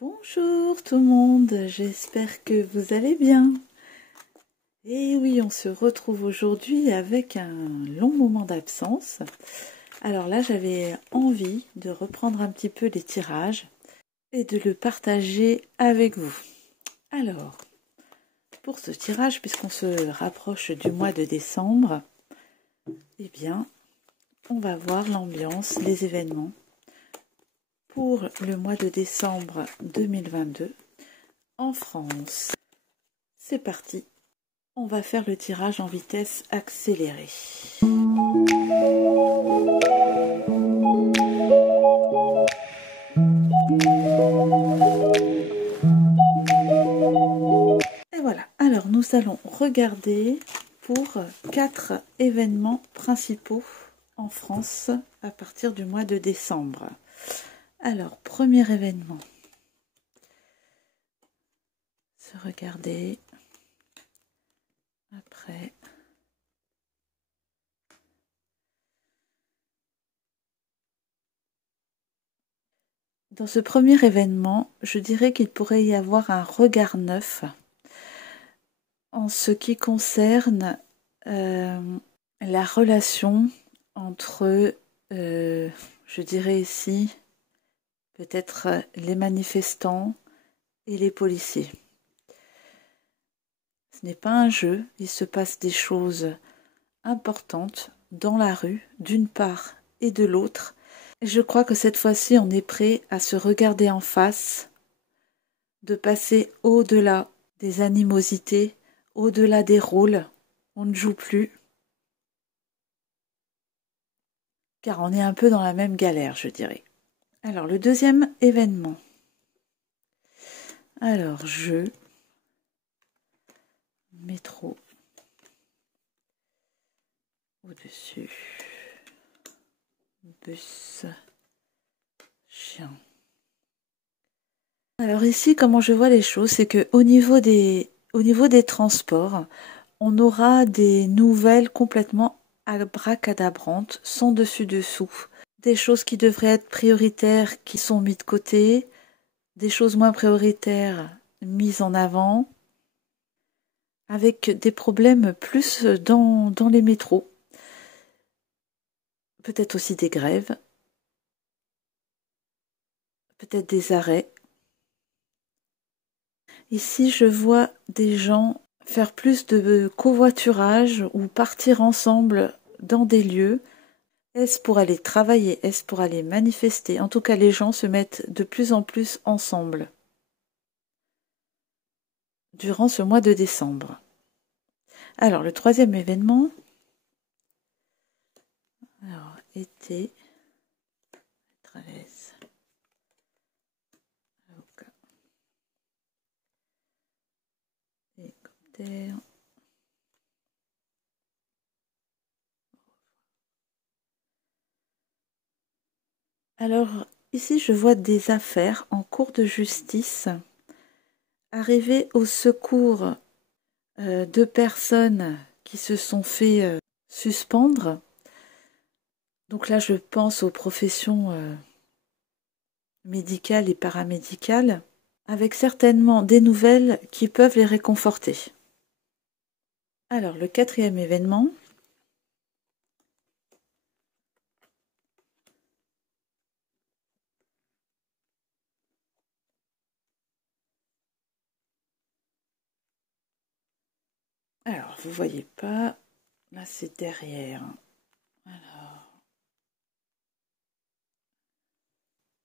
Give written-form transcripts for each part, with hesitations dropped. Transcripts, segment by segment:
Bonjour tout le monde, j'espère que vous allez bien. Et oui, on se retrouve aujourd'hui avec un long moment d'absence. Alors là, j'avais envie de reprendre un petit peu les tirages et de le partager avec vous. Alors, pour ce tirage, puisqu'on se rapproche du mois de décembre, eh bien, on va voir l'ambiance, les événements pour le mois de décembre 2022 en France. C'est parti, on va faire le tirage en vitesse accélérée. Et voilà, alors nous allons regarder pour 4 événements principaux en France à partir du mois de décembre. Alors, premier événement, se regarder après. Dans ce premier événement, je dirais qu'il pourrait y avoir un regard neuf en ce qui concerne la relation entre, je dirais ici, peut-être les manifestants et les policiers. Ce n'est pas un jeu, il se passe des choses importantes dans la rue, d'une part et de l'autre. Et je crois que cette fois-ci, on est prêt à se regarder en face, de passer au-delà des animosités, au-delà des rôles. On ne joue plus, car on est un peu dans la même galère, je dirais. Alors, le deuxième événement. Alors, jeu, métro, au-dessus, bus, chien. Alors ici, comment je vois les choses, c'est que au niveau des transports, on aura des nouvelles complètement abracadabrantes, sans dessus-dessous. Des choses qui devraient être prioritaires qui sont mises de côté, des choses moins prioritaires mises en avant, avec des problèmes plus dans les métros. Peut-être aussi des grèves, peut-être des arrêts. Ici, je vois des gens faire plus de covoiturage ou partir ensemble dans des lieux. Est-ce pour aller travailler? Est-ce pour aller manifester? En tout cas, les gens se mettent de plus en plus ensemble durant ce mois de décembre. Alors, le troisième événement. Alors, été. Être à l'aise. Hélicoptère. Alors, ici, je vois des affaires en cours de justice. Arriver au secours de personnes qui se sont fait suspendre. Donc là, je pense aux professions médicales et paramédicales, avec certainement des nouvelles qui peuvent les réconforter. Alors, le quatrième événement. Alors, vous voyez pas, là c'est derrière. Alors,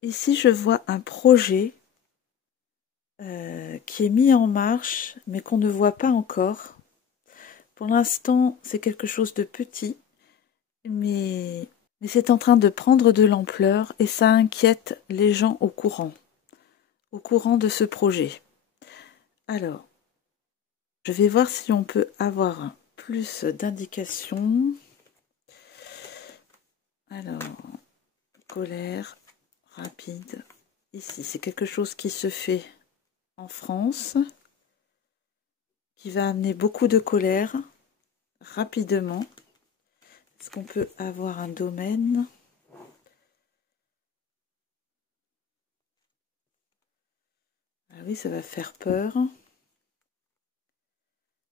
ici je vois un projet qui est mis en marche, mais qu'on ne voit pas encore. Pour l'instant, c'est quelque chose de petit, mais c'est en train de prendre de l'ampleur et ça inquiète les gens au courant de ce projet. Alors, je vais voir si on peut avoir plus d'indications. Alors, colère, rapide. Ici, c'est quelque chose qui se fait en France, qui va amener beaucoup de colère rapidement. Est-ce qu'on peut avoir un domaine? Ah oui, ça va faire peur.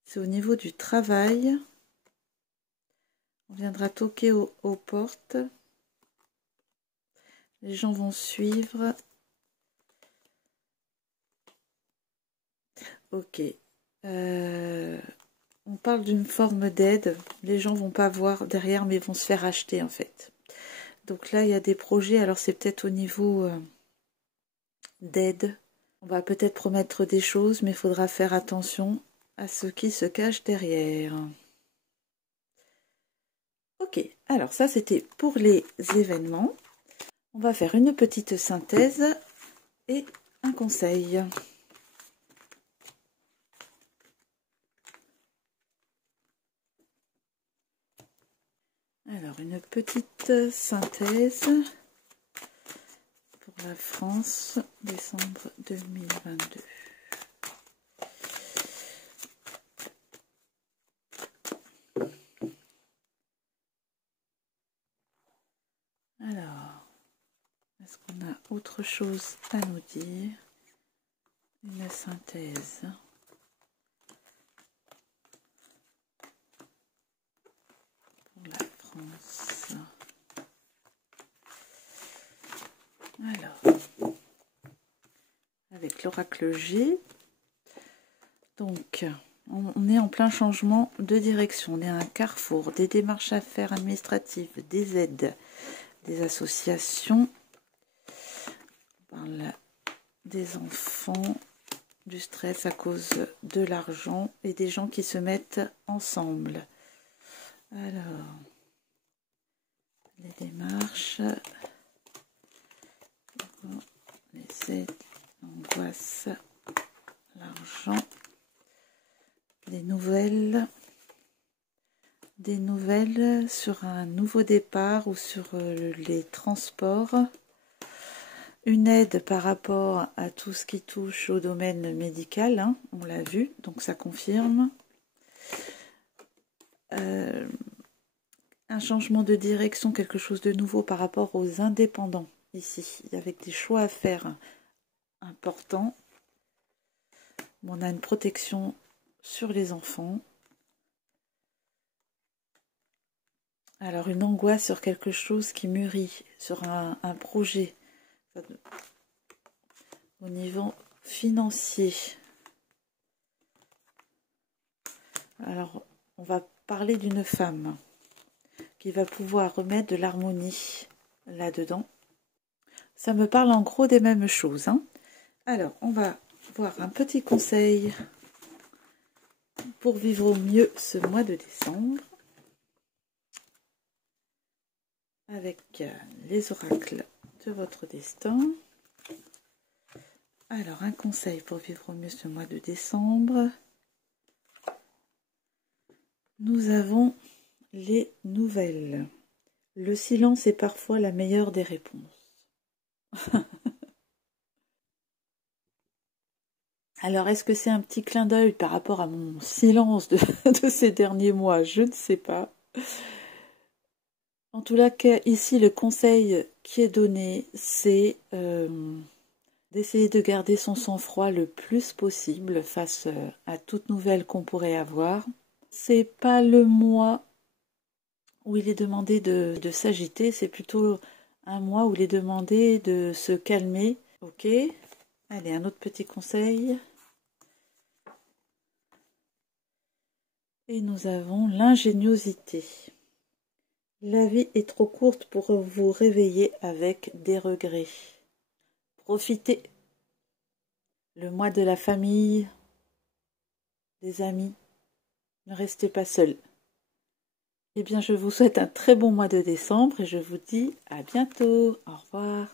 C'est au niveau du travail. On viendra toquer aux portes. Les gens vont suivre. Ok. On parle d'une forme d'aide. Les gens vont pas voir derrière, mais vont se faire acheter en fait. Donc là, il y a des projets. Alors c'est peut-être au niveau d'aide. On va peut-être promettre des choses, mais il faudra faire attention à ce qui se cache derrière. Ok, alors ça c'était pour les événements. On va faire une petite synthèse et un conseil. Alors, une petite synthèse pour la France, décembre 2022. Alors, est-ce qu'on a autre chose à nous dire? Une synthèse. Pour la France. Alors, avec l'oracle G. Donc, on est en plein changement de direction. On est à un carrefour, des démarches à faire administratives, des aides, des associations. On parle des enfants, du stress à cause de l'argent et des gens qui se mettent ensemble. Alors, les démarches, les aides, l'angoisse, l'argent, des nouvelles sur un nouveau départ ou sur les transports, une aide par rapport à tout ce qui touche au domaine médical, hein, on l'a vu, donc ça confirme. Un changement de direction, quelque chose de nouveau par rapport aux indépendants ici, avec des choix à faire importants. On a une protection sur les enfants. Alors une angoisse sur quelque chose qui mûrit, sur un projet au niveau financier. Alors on va parler d'une femme qui va pouvoir remettre de l'harmonie là-dedans. Ça me parle en gros des mêmes choses, hein. Alors on va voir un petit conseil pour vivre au mieux ce mois de décembre avec les oracles de votre destin. Alors, un conseil pour vivre au mieux ce mois de décembre. Nous avons les nouvelles. Le silence est parfois la meilleure des réponses. Alors, est-ce que c'est un petit clin d'œil par rapport à mon silence de ces derniers mois? Je ne sais pas. En tout cas, ici, le conseil qui est donné, c'est d'essayer de garder son sang-froid le plus possible face à toute nouvelle qu'on pourrait avoir. C'est pas le mois où il est demandé de s'agiter, c'est plutôt un mois où il est demandé de se calmer. Ok. Allez, un autre petit conseil. Et nous avons l'ingéniosité. La vie est trop courte pour vous réveiller avec des regrets. Profitez. Le mois de la famille, des amis. Ne restez pas seul. Eh bien, je vous souhaite un très bon mois de décembre et je vous dis à bientôt. Au revoir.